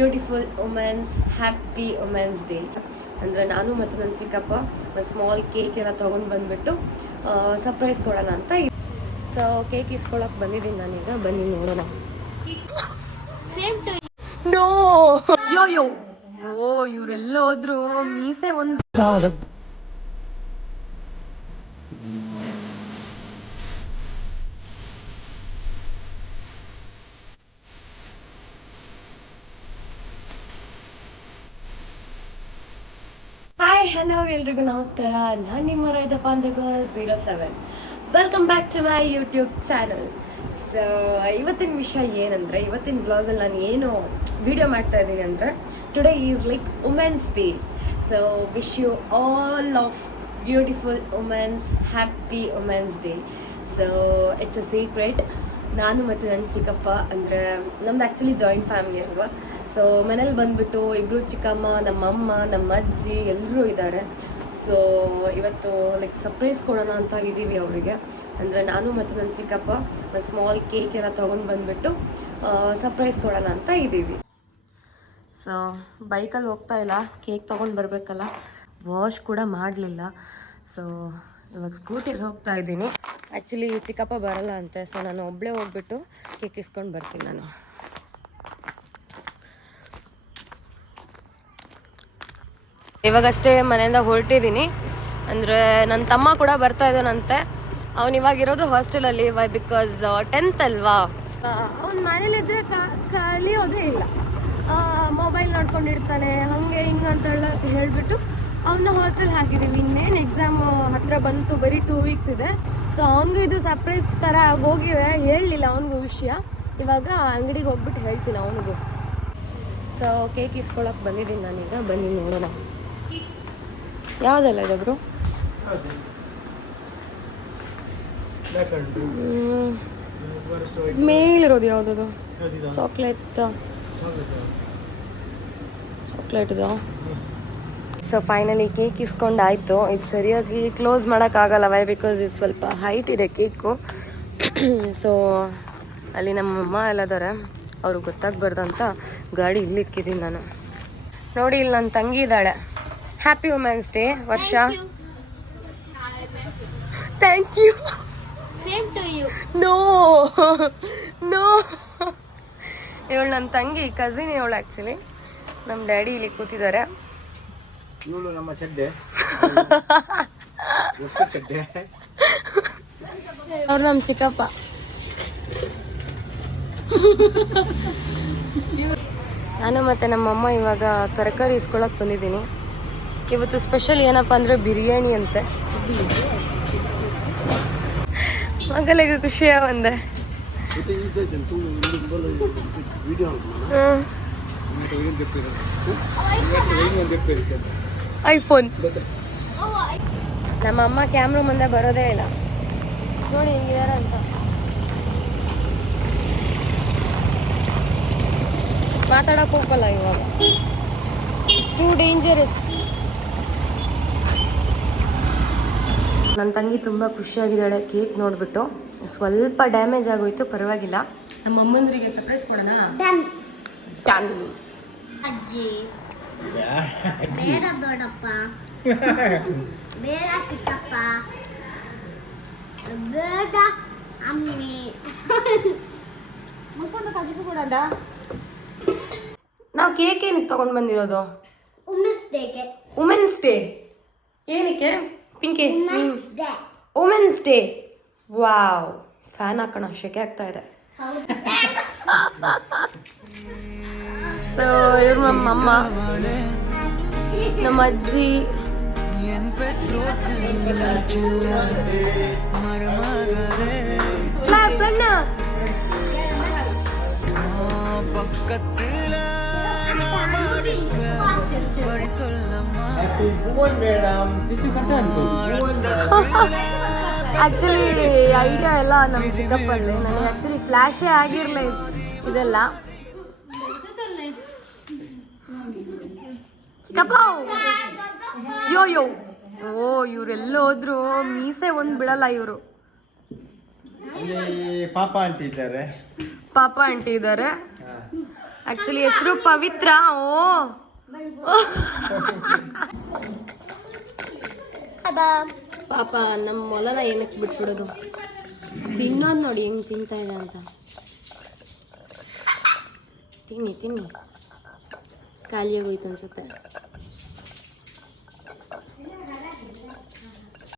Beautiful women's happy women's day ಅಂದರೆ ನಾನು ಮತ್ತು ನನ್ನ ಚಿಕ್ಕಪ್ಪ ಒಂದು ಸ್ಮಾಲ್ ಕೇಕ್ ಎಲ್ಲ ತೊಗೊಂಡು ಬಂದುಬಿಟ್ಟು ಸರ್ಪ್ರೈಸ್ ಕೊಡೋಣ ಅಂತ. ಸೊ ಕೇಕ್ ಇಸ್ಕೊಳಕ್ಕೆ ಬಂದಿದ್ದೀನಿ ನಾನೀಗ, ಬನ್ನಿ ನೋಡೋಣ. ನೋ ಯೋ ಯೋ ಓ ಇವರೆಲ್ಲ ಹೋದ್ರು, ಮೀಸೆ ಒಂದು ಹಾಯ್ ಹಲೋ ಎಲ್ರಿಗೂ ನಮಸ್ಕಾರ. ನಾನು ನಿಮ್ಮ ರೈತಪ್ಪ ಅಂತ 07. Welcome back to my YouTube channel. So ಇವತ್ತಿನ ವಿಷಯ ಏನಂದರೆ, ಇವತ್ತಿನ ವ್ಲಾಗಲ್ಲಿ ನಾನು ಏನು ವಿಡಿಯೋ ಮಾಡ್ತಾ ಇದ್ದೀನಿ ಅಂದರೆ, today is like women's day. So wish you all of beautiful women's happy women's day. So it's a secret. ನಾನು ಮತ್ತು ನನ್ನ ಚಿಕ್ಕಪ್ಪ, ಅಂದರೆ ನಮ್ದು ಆ್ಯಕ್ಚುಲಿ ಜಾಯಿಂಟ್ ಫ್ಯಾಮಿಲಿ ಅಲ್ವಾ. ಸೊ ಮನೇಲಿ ಬಂದುಬಿಟ್ಟು ಇಬ್ಬರು ಚಿಕ್ಕಮ್ಮ, ನಮ್ಮಮ್ಮ, ನಮ್ಮ ಅಜ್ಜಿ ಎಲ್ಲರೂ ಇದ್ದಾರೆ. ಸೊ ಇವತ್ತು ಲೈಕ್ ಸರ್ಪ್ರೈಸ್ ಕೊಡೋಣ ಅಂತ ಇದ್ದೀವಿ ಅವರಿಗೆ. ಅಂದರೆ ನಾನು ಮತ್ತು ನನ್ನ ಚಿಕ್ಕಪ್ಪ ಒಂದು ಸ್ಮಾಲ್ ಕೇಕ್ ಎಲ್ಲ ತೊಗೊಂಡು ಬಂದುಬಿಟ್ಟು ಸರ್ಪ್ರೈಸ್ ಕೊಡೋಣ ಅಂತ ಇದ್ದೀವಿ. ಸೊ ಬೈಕಲ್ಲಿ ಹೋಗ್ತಾ ಇಲ್ಲ, ಕೇಕ್ ತೊಗೊಂಡು ಬರಬೇಕಲ್ಲ, ವಾಶ್ ಕೂಡ ಮಾಡಲಿಲ್ಲ. ಸೊ ಇವಾಗ ಸ್ಕೂಟಿಯಲ್ಲಿ ಹೋಗ್ತಾ ಇದ್ದೀನಿ. ಆ್ಯಕ್ಚುಲಿ ಚಿಕ್ಕಪ್ಪ ಬರಲ್ಲ ಅಂತೆ, ಸೊ ನಾನು ಒಬ್ಬಳೇ ಹೋಗ್ಬಿಟ್ಟು ಕೇಕ್ ಇಸ್ಕೊಂಡು ಬರ್ತೀನಿ ನಾನು. ಇವಾಗಷ್ಟೇ ಮನೆಯಿಂದ ಹೊರಟಿದ್ದೀನಿ. ಅಂದರೆ ನನ್ನ ತಮ್ಮ ಕೂಡ ಬರ್ತಾ ಇದ್ದಾನಂತೆ. ಅವ್ನು ಇವಾಗಿರೋದು ಹಾಸ್ಟೆಲಲ್ಲಿ, ಬಿಕಾಸ್ 10th ಅಲ್ವಾ. ಅವ್ನು ಮನೇಲಿದ್ದರೆ ಕಲಿಯೋದೇ ಇಲ್ಲ, ಮೊಬೈಲ್ ನೋಡ್ಕೊಂಡಿರ್ತಾನೆ, ಹಾಗೆ ಹಿಂಗೆ ಅಂತ ಹೇಳಿಬಿಟ್ಟು ಅವನ್ನ ಹಾಸ್ಟೆಲ್ ಹಾಕಿದ್ದೀವಿ. ಇನ್ನೇನು ಎಕ್ಸಾಮು ಹತ್ತಿರ ಬಂತು, ಬರೀ 2 ವೀಕ್ಸ್ ಇದೆ. ಸೊ ಅವನಿಗೂ ಇದು ಸರ್ಪ್ರೈಸ್ ಥರ ಹೋಗಿದೆ, ಹೇಳಲಿಲ್ಲ ಅವನಿಗೂ ವಿಷಯ. ಇವಾಗ ಅಂಗಡಿಗೆ ಹೋಗ್ಬಿಟ್ಟು ಹೇಳ್ತೀನಿ ಅವನಿಗೂ. ಸೊ ಕೇಕ್ ಇಸ್ಕೊಳಕ್ಕೆ ಬಂದಿದ್ದೀನಿ ನಾನೀಗ, ಬನ್ನಿ ನೋಡೋಣ. ಯಾವುದೆಲ್ಲ ಇದೆ ಬ್ರೋ? ಮೇಲಿರೋದು ಯಾವುದದು? ಚಾಕ್ಲೇಟ್ದು. ಸೊ ಫೈನಲಿ ಕೇಕ್ ಇಸ್ಕೊಂಡಾಯಿತು. ಇದು ಸರಿಯಾಗಿ ಕ್ಲೋಸ್ ಮಾಡೋಕ್ಕಾಗಲ್ಲ, ಬಿಕಾಸ್ ಇದು ಸ್ವಲ್ಪ ಹೈಟ್ ಇದೆ ಕೇಕು. ಸೊ ಅಲ್ಲಿ ನಮ್ಮಮ್ಮ ಎಲ್ಲದಾರೆ, ಅವ್ರಿಗೆ ಗೊತ್ತಾಗಬಾರ್ದು ಅಂತ ಗಾಡಿ ಇಲ್ಲಿ ಇಕ್ಕಿದ್ದೀನಿ ನಾನು. ನೋಡಿ, ಇಲ್ಲಿ ನನ್ನ ತಂಗಿ ಇದ್ದಾಳೆ. ಹ್ಯಾಪಿ ವುಮೆನ್ಸ್ ಡೇ ವರ್ಷ. Thank you. Same to you. No no, ಇವಳು ನನ್ನ ತಂಗಿ, ಕಸಿನ್ ಇವಳು. ಆ್ಯಕ್ಚುಲಿ ನಮ್ಮ ಡ್ಯಾಡಿ ಇಲ್ಲಿ ಕೂತಿದ್ದಾರೆ. ಇವಳು ನಮ್ಮ ಚಡ್ಡೆ, ಅವ್ರು ನಮ್ಮ ಚಿಕ್ಕಪ್ಪ. ನಾನು ಮತ್ತು ನಮ್ಮಮ್ಮ ಇವಾಗ ತರಕಾರಿ ಇಸ್ಕೊಳಕ್ಕೆ ಬಂದಿದ್ದೀನಿ. ಇವತ್ತು ಸ್ಪೆಷಲ್ ಏನಪ್ಪ ಅಂದರೆ ಬಿರಿಯಾನಿ ಅಂತೆ. ಮಗಳಿಗೆ ಖುಷಿಯ ಒಂದೆ. ಐಫೋನ್. ನಮ್ಮಮ್ಮ ಕ್ಯಾಮ್ರಾ ಮುಂದೆ ಬರೋದೇ ಇಲ್ಲ, ನೋಡಿ ಹಿಂಗಿದಾರ ಅಂತ. ಮಾತಾಡೋಕೆ ಹೋಗಲ್ಲ ಇವಾಗ, ಇಟ್ಸ್ ಟೂ ಡೇಂಜರಸ್. ನನ್ನ ತಂಗಿ ತುಂಬ ಖುಷಿಯಾಗಿದ್ದಾಳೆ ಕೇಕ್ ನೋಡಿಬಿಟ್ಟು. ಸ್ವಲ್ಪ ಡ್ಯಾಮೇಜ್ ಆಗೋಯ್ತು, ಪರವಾಗಿಲ್ಲ. ನಮ್ಮ ಅಮ್ಮಂದ್ರಿಗೆ ಸರ್ಪ್ರೈಸ್ ಕೊಡೋಣ. ಡನ್. ಅಜ್ಜಿ ಬೇಡ ದೊಡ್ಡಪ್ಪ, ಬೇಡ ಚಿಕ್ಕಪ್ಪ, ಬೇಡ ಅಮ್ಮಿ. ಮುಟ್ಕೊಂಡು ಕಜಿಪು ಕೂಡ. ನಾವು ಕೇಕ್ ಏನಕ್ಕೆ ತೊಗೊಂಡು ಬಂದಿರೋದು? Women's day. ಏನಕ್ಕೆ ಪಿಂಕಿ? Women's day. ವಾವ್, ಫ್ಯಾನ್ ಹಾಕೋಣ, ಶೆಕೆ ಆಗ್ತಾ ಇದೆ. ಸೊ ಇವ್ರು ನಮ್ಮಮ್ಮ, ನಮ್ಮ ಅಜ್ಜಿ. ಬಣ್ಣ ಆ್ಯಕ್ಚುಲಿ ಐಡಿಯಾ ಎಲ್ಲ ನಮ್ಮ ಚಿಕ್ಕಪ್ಪಳ್ಳಿ. ನನಗೆ ಆ್ಯಕ್ಚುಲಿ ಫ್ಲ್ಯಾಶೇ ಆಗಿರಲಿಲ್ಲ ಇದೆಲ್ಲ. ಚಿಕ್ಕಪ್ಪ ಯೋ ಯೋ ಓ ಇವರೆಲ್ಲ ಹೋದ್ರು, ಮೀಸೆ ಒಂದು ಬಿಡಲ್ಲ ಇವರು. ಪಾಪ ಆಂಟಿ ಇದ್ದಾರೆ. ಪಾಪ ಆಂಟಿ ಇದ್ದಾರೆ. ಆಕ್ಚುಲಿ ಹೆಸರು ಪವಿತ್ರ. ಓ ಪಾಪ ನಮ್ಮ ಮೊಲನ ಏನಕ್ಕೆ ಬಿಟ್ಬಿಡೋದು, ತಿನ್ನೋದು ನೋಡಿ ಹೆಂಗ್ ತಿಂತಾ ಇದೆ ಅಂತ. ತಿನ್ನಿ ಖಾಲಿಯಾಗೋಯ್ತು ಅನ್ಸುತ್ತೆ.